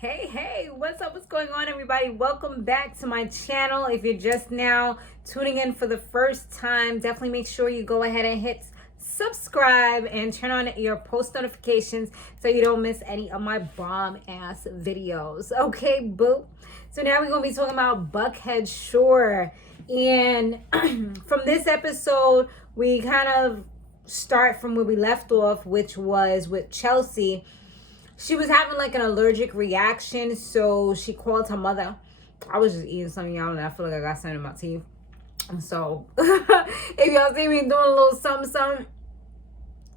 Hey, what's up? What's going on, everybody? Welcome back to my channel. If you're just now tuning in for the first time, definitely make sure you go ahead and hit subscribe and turn on your post notifications so you don't miss any of my bomb ass videos. Okay, boo. So now we're gonna be talking about Buckhead Shore, and from this episode we kind of start from where we left off, which was with Chelsea. She was having like an allergic reaction, so she called her mother. I was just eating something, y'all, and I feel like I got something in my teeth. So if y'all see me doing a little something,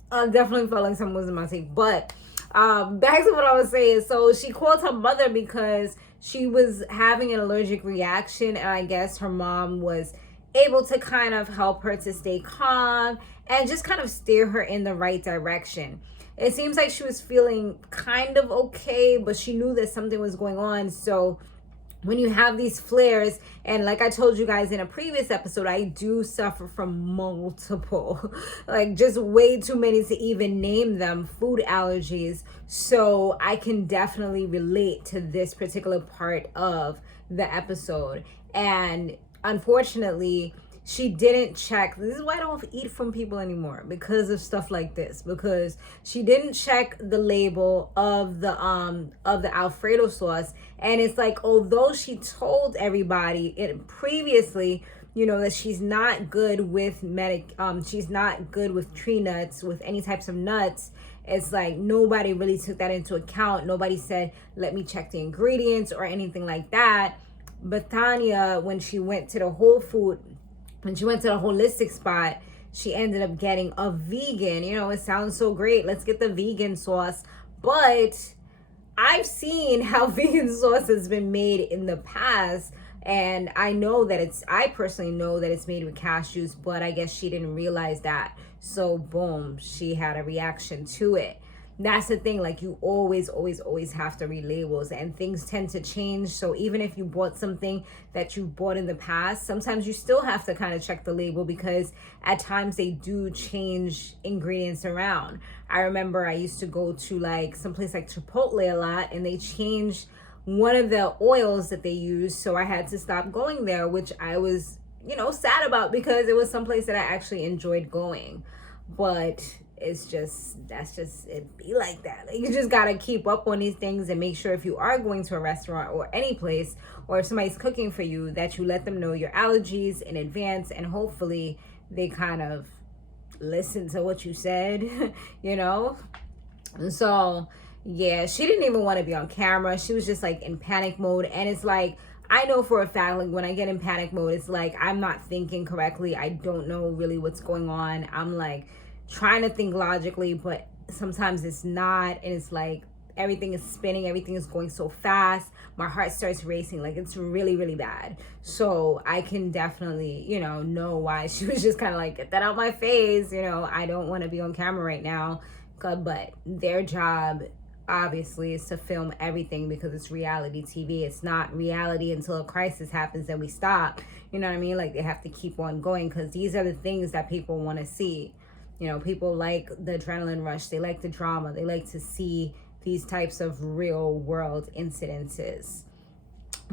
I definitely felt like something was in my teeth. But back to what I was saying. So she called her mother because she was having an allergic reaction, and I guess her mom was able to kind of help her to stay calm and just kind of steer her in the right direction. It seems like she was feeling kind of okay, but she knew that something was going on. So when you have these flares, and like I told you guys in a previous episode, I do suffer from multiple, like just way too many to even name them, food allergies. So I can definitely relate to this particular part of the episode. And unfortunately, she didn't check. This is why I don't eat from people anymore, because of stuff like this. Because she didn't check the label of the Alfredo sauce, and it's like, although she told everybody it previously, you know, that she's not good with she's not good with tree nuts, with any types of nuts. It's like nobody really took that into account. Nobody said, let me check the ingredients or anything like that. Bethania, when she went to the holistic spot, she ended up getting a vegan. You know, it sounds so great. Let's get the vegan sauce. But I've seen how vegan sauce has been made in the past. And I personally know that it's made with cashews, but I guess she didn't realize that. So boom, she had a reaction to it. That's the thing, like you always have to read labels, and things tend to change. So even if you bought something that you bought in the past, sometimes you still have to kind of check the label, because at times they do change ingredients around. I remember I used to go to like someplace like Chipotle a lot, and they changed one of the oils that they use, so I had to stop going there, which I was, you know, sad about, because it was someplace that I actually enjoyed going. But that's just it be like that. Like, you just gotta keep up on these things and make sure if you are going to a restaurant or any place, or if somebody's cooking for you, that you let them know your allergies in advance, and hopefully they kind of listen to what you said. You know. So yeah, she didn't even want to be on camera. She was just like in panic mode, and it's like, I know for a fact, like when I get in panic mode, it's like I'm not thinking correctly. I don't know really what's going on. I'm like trying to think logically, but sometimes it's not, and it's like everything is spinning, everything is going so fast, my heart starts racing, like it's really bad. So I can definitely, you know why she was just kind of like, get that out my face, you know, I don't want to be on camera right now. But their job obviously is to film everything, because it's reality TV. It's not reality until a crisis happens, then we stop. You know what I mean? Like, they have to keep on going, because these are the things that people want to see. You know, people like the adrenaline rush. They like the drama. They like to see these types of real world incidences.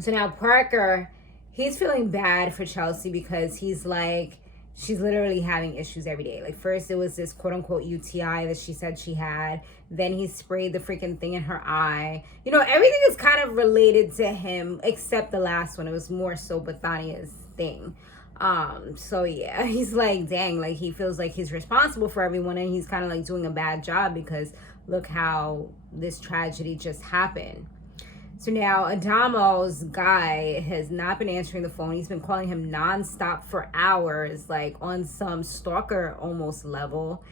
So now Parker, he's feeling bad for Chelsea, because he's like, she's literally having issues every day. Like, first it was this quote unquote UTI that she said she had. Then he sprayed the freaking thing in her eye. You know, everything is kind of related to him, except the last one. It was more so Bethania's thing. So yeah, he's like, dang, like he feels like he's responsible for everyone, and he's kind of like doing a bad job, because look how this tragedy just happened. So now Adamo's guy has not been answering the phone. He's been calling him nonstop for hours, like on some stalker almost level.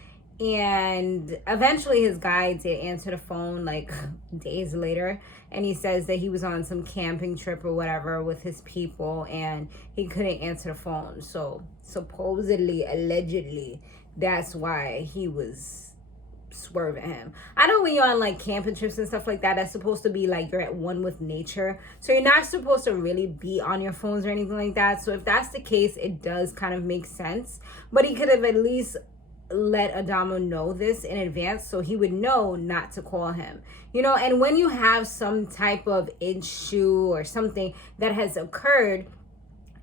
And eventually his guy did answer the phone like days later, and he says that he was on some camping trip or whatever with his people, and he couldn't answer the phone. So supposedly, allegedly, that's why he was swerving him. I know when you're on like camping trips and stuff like that, that's supposed to be like you're at one with nature, so you're not supposed to really be on your phones or anything like that. So if that's the case, it does kind of make sense. But he could have at least let Adamo know this in advance so he would know not to call him. You know, and when you have some type of issue or something that has occurred,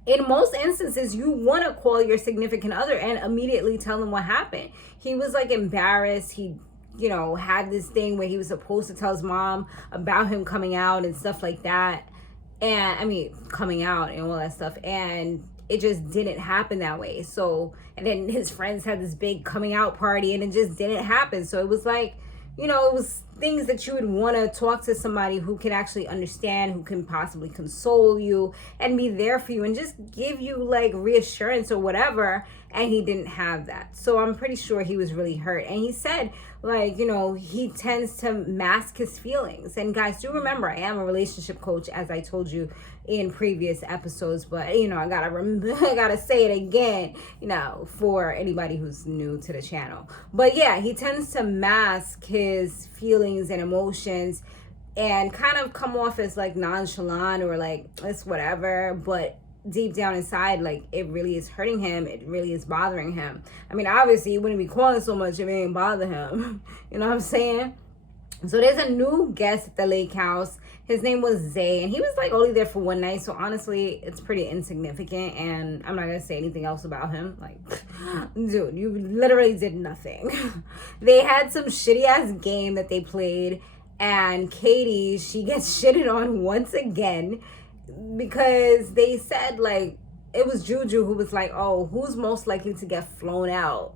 in most instances, you want to call your significant other and immediately tell them what happened. He was like embarrassed. He, you know, had this thing where he was supposed to tell his mom about him coming out and stuff like that. And I mean, coming out and all that stuff. And it just didn't happen that way. So, and then his friends had this big coming out party and it just didn't happen. So it was like, you know, it was things that you would want to talk to somebody who can actually understand, who can possibly console you and be there for you and just give you like reassurance or whatever. And he didn't have that. So I'm pretty sure he was really hurt. And he said, like, you know, he tends to mask his feelings. And guys, do remember, I am a relationship coach, as I told you in previous episodes, but you know, I gotta say it again, you know, for anybody who's new to the channel. But yeah, he tends to mask his feelings and emotions and kind of come off as like nonchalant or like it's whatever, but deep down inside, like it really is hurting him. It really is bothering him. I mean, obviously he wouldn't be calling so much if it ain't bother him. You know what I'm saying? So there's a new guest at the lake house. His name was Zay, and he was like only there for one night. So honestly, it's pretty insignificant, and I'm not gonna say anything else about him. Like, dude, you literally did nothing. They had some shitty ass game that they played, and Katie, she gets shitted on once again because they said like it was Juju who was like, oh, who's most likely to get flown out?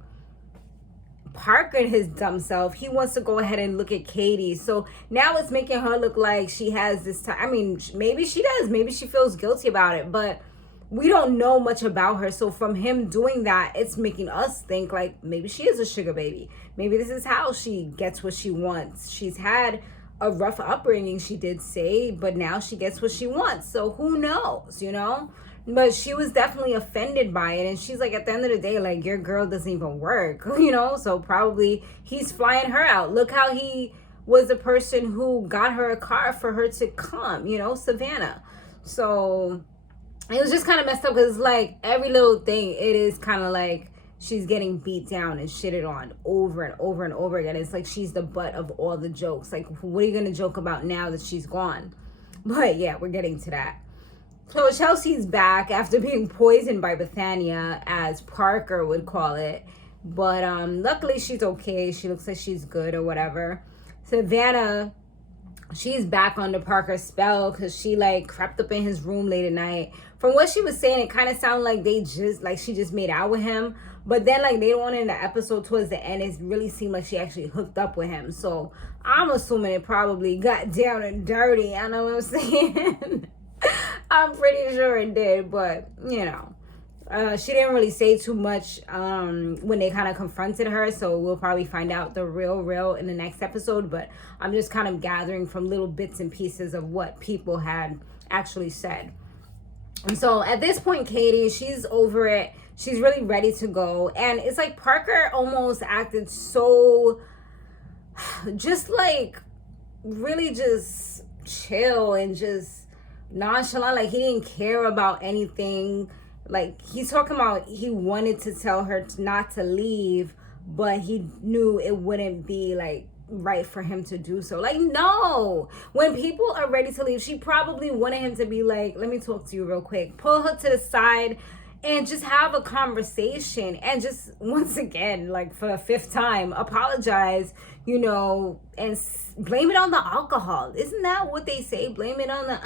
Parker and his dumb self, he wants to go ahead and look at Katie. So now it's making her look like she has this time. I mean, maybe she does. Maybe she feels guilty about it, but we don't know much about her. So from him doing that, it's making us think like maybe she is a sugar baby. Maybe this is how she gets what she wants. She's had a rough upbringing, she did say, but now she gets what she wants. So who knows, you know? But she was definitely offended by it. And she's like, at the end of the day, like, your girl doesn't even work, you know? So probably he's flying her out. Look how he was the person who got her a car for her to come, you know, Savannah. So it was just kind of messed up because, like, every little thing, it is kind of like she's getting beat down and shitted on over and over and over again. It's like she's the butt of all the jokes. Like, what are you going to joke about now that she's gone? But, yeah, we're getting to that. So Chelsea's back after being poisoned by Bethania, as Parker would call it. But luckily she's okay. She looks like she's good or whatever. Savannah, she's back under Parker's spell because she like crept up in his room late at night. From what she was saying, it kind of sounded like she just made out with him. But then like later on in the episode towards the end, it really seemed like she actually hooked up with him. So I'm assuming it probably got down and dirty. I know what I'm saying. I'm pretty sure it did, but you know, she didn't really say too much when they kind of confronted her, so we'll probably find out the real in the next episode. But I'm just kind of gathering from little bits and pieces of what people had actually said. And so at this point, Katie, she's over it. She's really ready to go, and it's like Parker almost acted so just like really just chill and just nonchalant, like he didn't care about anything. Like he's talking about he wanted to tell her not to leave, but he knew it wouldn't be like right for him to do so. Like, no, when people are ready to leave, she probably wanted him to be like, let me talk to you real quick, pull her to the side and just have a conversation and just once again, like for the fifth time, apologize, you know, and blame it on the alcohol. Isn't that what they say? Blame it on the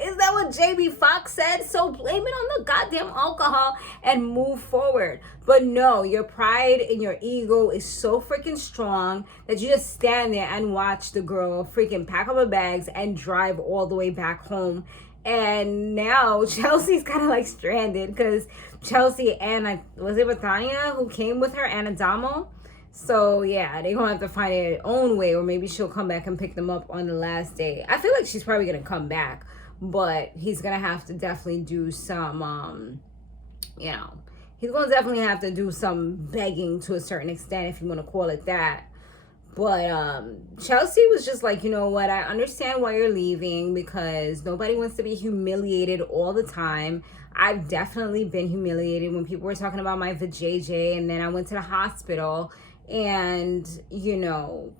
Is that what JB Fox said? So blame it on the goddamn alcohol and move forward. But no, your pride and your ego is so freaking strong that you just stand there and watch the girl freaking pack up her bags and drive all the way back home. And now Chelsea's kind of like stranded because Chelsea and was it Bethania who came with her and Adamo? So yeah, they're gonna have to find their own way, or maybe she'll come back and pick them up on the last day. I feel like she's probably gonna come back, but he's gonna have to definitely do some you know, he's gonna definitely have to do some begging to a certain extent, if you want to call it that. But Chelsea was just like, you know what, I understand why you're leaving, because nobody wants to be humiliated all the time. I've definitely been humiliated when people were talking about my vajayjay, and then I went to the hospital, and you know,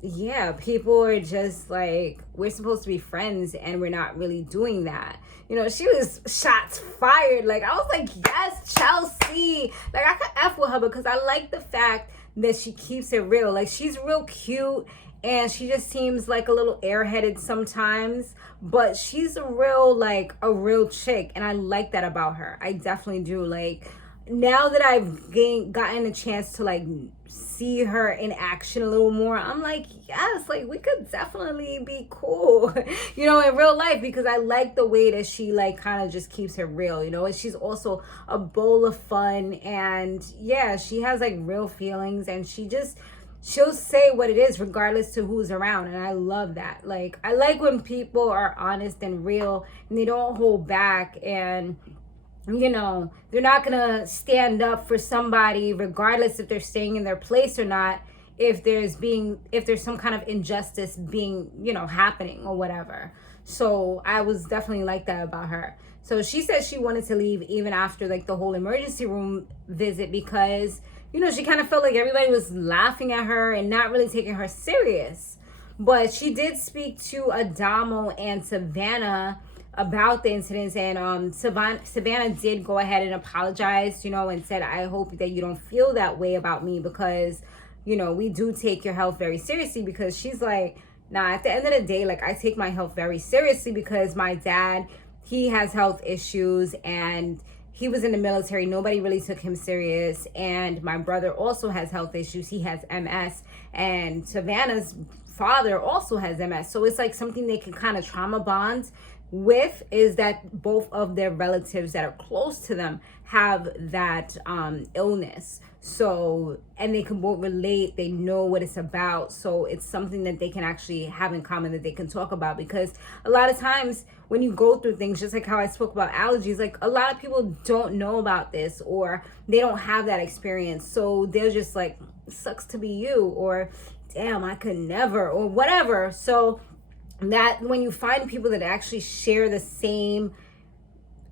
yeah, people are just like, we're supposed to be friends and we're not really doing that. You know, she was shots fired. Like, I was like, yes, Chelsea. Like, I could F with her because I like the fact that she keeps it real. Like, she's real cute and she just seems like a little airheaded sometimes, but she's a real chick, and I like that about her. I definitely do. Like, now that I've gotten a chance to like see her in action a little more, I'm like, yes, like we could definitely be cool, you know, in real life, because I like the way that she like kind of just keeps it real, you know. And she's also a bowl of fun, and yeah, she has like real feelings, and she'll say what it is regardless to who's around, and I love that. Like, I like when people are honest and real and they don't hold back, and you know, they're not gonna stand up for somebody regardless if they're staying in their place or not, if there's some kind of injustice being, you know, happening or whatever. So I was definitely like that about her. So she said she wanted to leave even after like the whole emergency room visit, because you know, she kind of felt like everybody was laughing at her and not really taking her serious. But she did speak to Adamo and Savannah about the incidents, and Savannah did go ahead and apologize, you know, and said, I hope that you don't feel that way about me, because you know, we do take your health very seriously. Because she's like, nah, at the end of the day, like, I take my health very seriously, because my dad, he has health issues and he was in the military. Nobody really took him serious. And my brother also has health issues. He has MS, and Savannah's father also has MS. So it's like something they can kind of trauma bond with, is that both of their relatives that are close to them have that illness. So, and they can both relate, they know what it's about, so it's something that they can actually have in common, that they can talk about. Because a lot of times when you go through things, just like how I spoke about allergies, like a lot of people don't know about this, or they don't have that experience, so they're just like, sucks to be you, or damn, I could never, or whatever. So that when you find people that actually share the same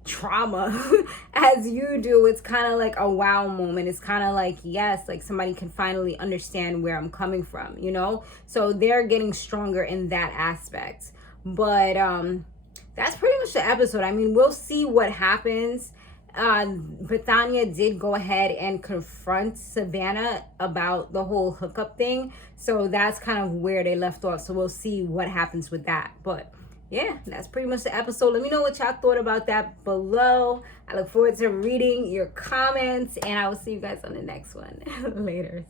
trauma as you do, it's kind of like a wow moment. It's kind of like, yes, like somebody can finally understand where I'm coming from, you know. So they're getting stronger in that aspect. But that's pretty much the episode. I mean, we'll see what happens. Bethania did go ahead and confront Savannah about the whole hookup thing, so that's kind of where they left off. So we'll see what happens with that. But yeah, that's pretty much the episode. Let me know what y'all thought about that below. I look forward to reading your comments, and I will see you guys on the next one. Later.